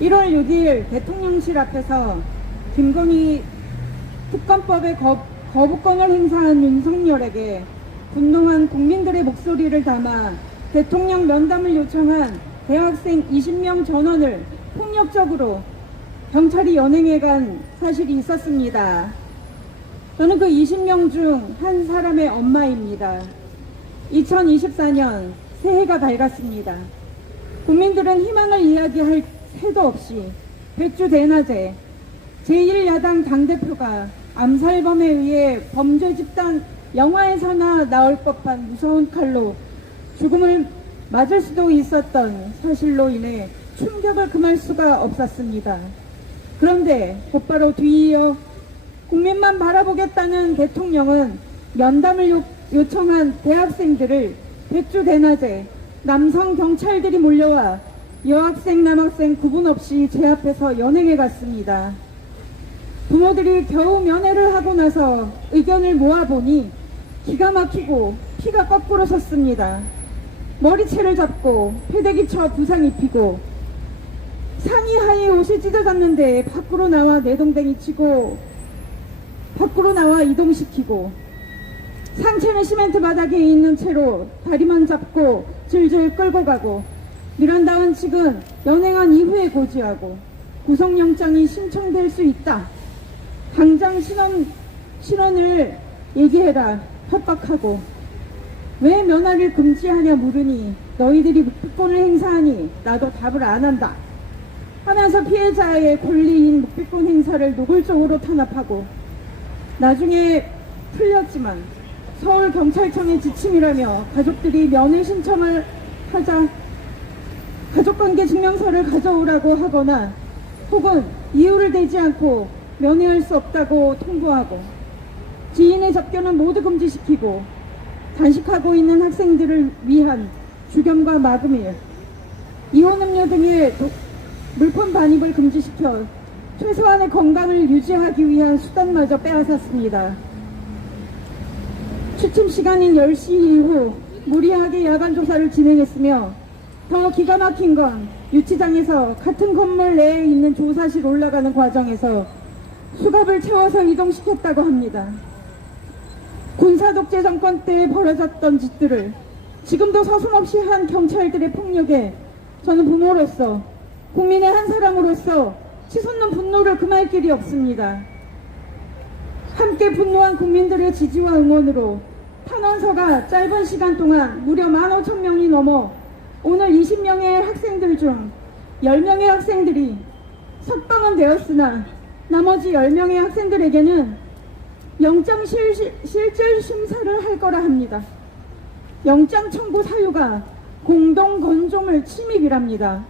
1월 6일 대통령실 앞에서 김건희 특검법의 거부권을 행사한 윤석열에게 분노한 국민들의 목소리를 담아 대통령 면담을 요청한 대학생 20명 전원을 폭력적으로 경찰이 연행해간 사실이 있었습니다. 저는 그 20명 중 한 사람의 엄마입니다. 2024년 새해가 밝았습니다. 국민들은 희망을 이야기할 새도 없이 백주 대낮에 제1야당 당대표가 암살범에 의해 범죄 집단 영화에서나 나올 법한 무서운 칼로 죽음을 맞을 수도 있었던 사실로 인해 충격을 금할 수가 없었습니다. 그런데 곧바로 뒤이어 국민만 바라보겠다는 대통령은 면담을 요청한 대학생들을 백주 대낮에 남성 경찰들이 몰려와 여학생 남학생 구분 없이 제 앞에서 연행해 갔습니다. 부모들이 겨우 면회를 하고 나서 의견을 모아보니 기가 막히고 피가 거꾸로 섰습니다. 머리채를 잡고 패대기 쳐 부상 입히고 상의 하의 옷이 찢어졌는데 밖으로 나와 내동댕이 치고 밖으로 나와 이동시키고 상체는 시멘트 바닥에 있는 채로 다리만 잡고 질질 끌고 가고 미란다 원칙은 연행한 이후에 고지하고 구속영장이 신청될 수 있다. 당장 신원을 얘기해라 협박하고 왜 면허를 금지하냐 물으니 너희들이 묵비권을 행사하니 나도 답을 안 한다 하면서 피해자의 권리인 묵비권 행사를 노골적으로 탄압하고 나중에 풀렸지만 서울경찰청의 지침이라며 가족들이 면회 신청을 하자 가족관계 증명서를 가져오라고 하거나 혹은 이유를 대지 않고 면회할 수 없다고 통보하고 지인의 접견은 모두 금지시키고 단식하고 있는 학생들을 위한 주겸과 마금일, 이온음료 등의 물품 반입을 금지시켜 최소한의 건강을 유지하기 위한 수단마저 빼앗았습니다. 취침 시간인 10시 이후 무리하게 야간 조사를 진행했으며 더 기가 막힌 건 유치장에서 같은 건물 내에 있는 조사실 올라가는 과정에서 수갑을 채워서 이동시켰다고 합니다. 군사독재 정권 때 벌어졌던 짓들을 지금도 서슴없이 한 경찰들의 폭력에 저는 부모로서 국민의 한 사람으로서 치솟는 분노를 금할 길이 없습니다. 함께 분노한 국민들의 지지와 응원으로 탄원서가 짧은 시간 동안 무려 15,000명이 넘어 오늘 20명의 학생들 중 10명의 학생들이 석방은 되었으나 나머지 10명의 학생들에게는 영장 실질 심사를 할 거라 합니다. 영장 청구 사유가 공동 건조물 침입이랍니다.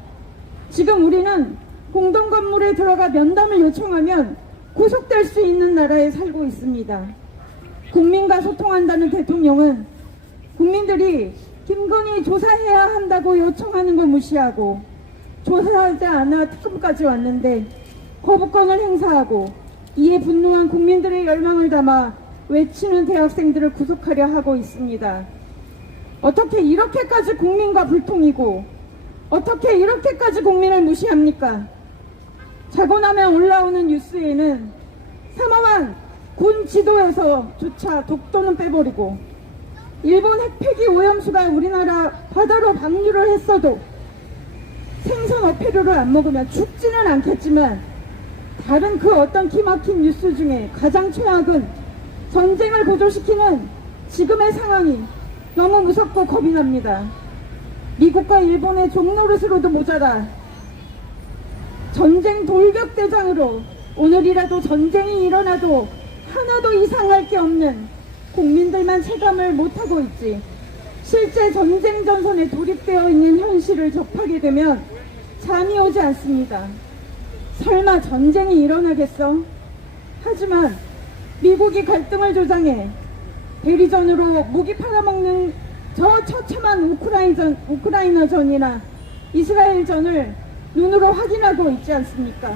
지금 우리는 공동 건물에 들어가 면담을 요청하면 구속될 수 있는 나라에 살고 있습니다. 국민과 소통한다는 대통령은 국민들이 김건희 조사해야 한다고 요청하는 걸 무시하고 조사하지 않아 특검까지 왔는데 거부권을 행사하고 이에 분노한 국민들의 열망을 담아 외치는 대학생들을 구속하려 하고 있습니다. 어떻게 이렇게까지 국민과 불통이고 어떻게 이렇게까지 국민을 무시합니까? 자고 나면 올라오는 뉴스에는 삼엄한 군 지도에서조차 독도는 빼버리고 일본 핵폐기 오염수가 우리나라 바다로 방류를 했어도 생선 어패류를 안 먹으면 죽지는 않겠지만 다른 그 어떤 기막힌 뉴스 중에 가장 최악은 전쟁을 고조시키는 지금의 상황이 너무 무섭고 겁이 납니다. 미국과 일본의 종노릇으로도 모자라 전쟁 돌격대장으로 오늘이라도 전쟁이 일어나도 하나도 이상할 게 없는 국민들만 체감을 못하고 있지 실제 전쟁 전선에 돌입되어 있는 현실을 접하게 되면 잠이 오지 않습니다. 설마 전쟁이 일어나겠어? 하지만 미국이 갈등을 조장해 대리전으로 무기 팔아먹는 저 처참한 우크라이나전이나 이스라엘전을 눈으로 확인하고 있지 않습니까?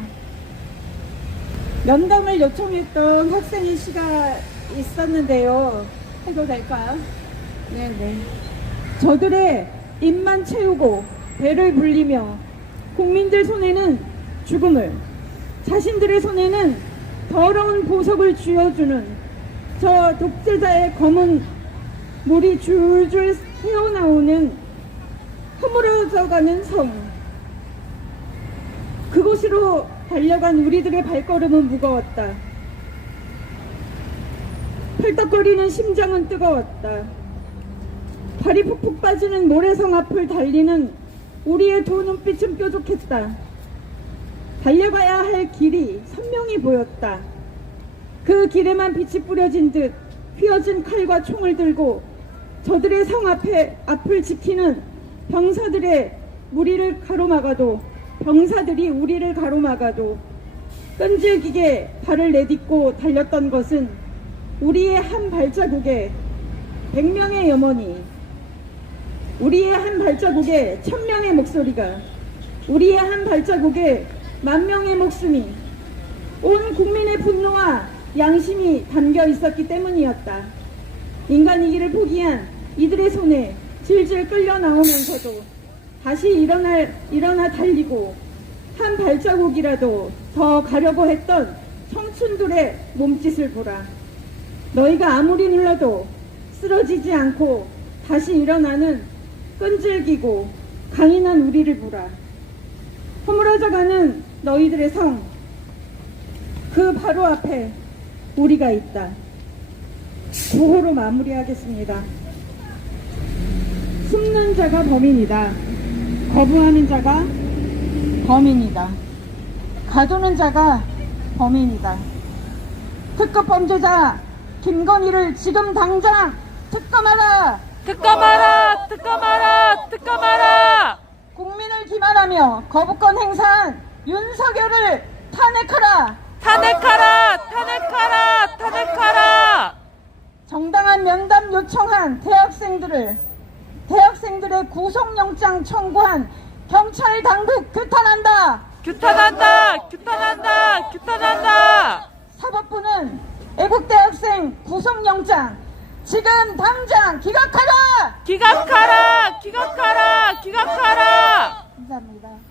면담을 요청했던 학생의 시가 있었는데요. 해도 될까요? 네네. 저들의 입만 채우고 배를 불리며 국민들 손에는 죽음을, 자신들의 손에는 더러운 보석을 쥐어주는 저 독재자의 검은 물이 줄줄 새어나오는 허물어져가는 성, 그곳으로 달려간 우리들의 발걸음은 무거웠다. 펄떡거리는 심장은 뜨거웠다. 발이 푹푹 빠지는 모래성 앞을 달리는 우리의 두 눈빛은 뾰족했다. 달려가야 할 길이 선명히 보였다. 그 길에만 빛이 뿌려진 듯 휘어진 칼과 총을 들고 저들의 성 앞을 지키는 병사들이 우리를 가로막아도 끈질기게 발을 내딛고 달렸던 것은 우리의 한 발자국에 100명의 염원이, 우리의 한 발자국에 1000명의 목소리가, 우리의 한 발자국에 10,000명의 목숨이, 온 국민의 분노와 양심이 담겨 있었기 때문이었다. 인간이기를 포기한 이들의 손에 질질 끌려 나오면서도 다시 일어나 달리고 한 발자국이라도 더 가려고 했던 청춘들의 몸짓을 보라. 너희가 아무리 눌러도 쓰러지지 않고 다시 일어나는 끈질기고 강인한 우리를 보라. 허물어져가는 너희들의 성, 그 바로 앞에 우리가 있다. 구호로 마무리하겠습니다. 숨는 자가 범인이다. 거부하는 자가 범인이다. 가두는 자가 범인이다. 특급 범죄자 김건희를 지금 당장 특검하라! 특검하라! 특검하라! 특검하라! 국민을 기만하며 거부권 행사한 윤석열을 탄핵하라! 탄핵하라! 탄핵하라! 탄핵하라! 정당한 면담 요청한 대학생들의 구속영장 청구한 경찰 당국 규탄한다! 규탄한다! 규탄한다! 규탄한다! 사법부는 애국대학생 구속영장 지금 당장 기각하라! 기각하라! 기각하라! 기각하라! 감사합니다.